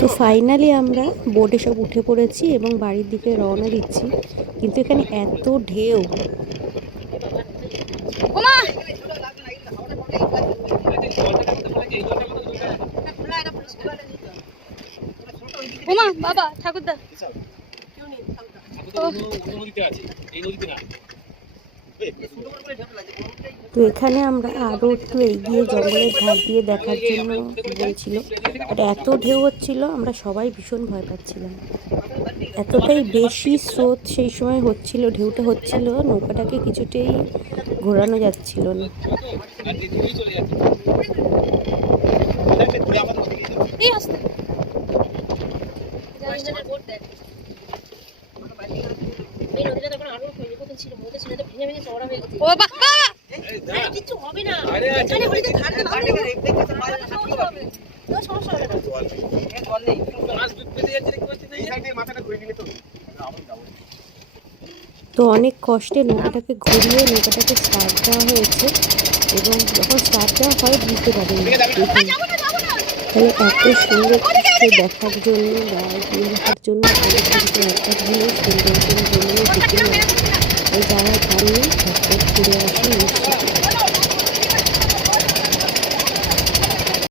তো ফাইনালি আমরা বোটে সব উঠে পড়েছি এবং বাড়ির দিকে রওনা দিচ্ছি, কিন্তু এখানে এত ঢেউ। বাবা ঠাকুরদা তো এখানে আমরা আরও একটু এগিয়ে জঙ্গলের ধার দিয়ে দেখার জন্য বলছিল, বাট এত ঢেউ হচ্ছিল আমরা সবাই ভীষণ ভয় পাচ্ছিলাম। এতটাই বেশি স্রোত সেই সময় হচ্ছিল, ঢেউটা হচ্ছিল, নৌকাটাকে কিছুতেই ঘোরানো যাচ্ছিল না। তো অনেক কষ্টে নৌকাটাকে ঘুরিয়ে নৌকাটাকে স্টার্ট দেওয়া হয়েছে, এবং যখন স্টার্ট দেওয়া হয় বুঝতে পারিনি। তাহলে এত সুন্দর দৃশ্য দেখার জন্য বা এগিয়ে দেখার জন্য আমাদের কিন্তু একটা দিনের সুন্দরবন ভ্রমণে যেতে হবে। যারা জানেন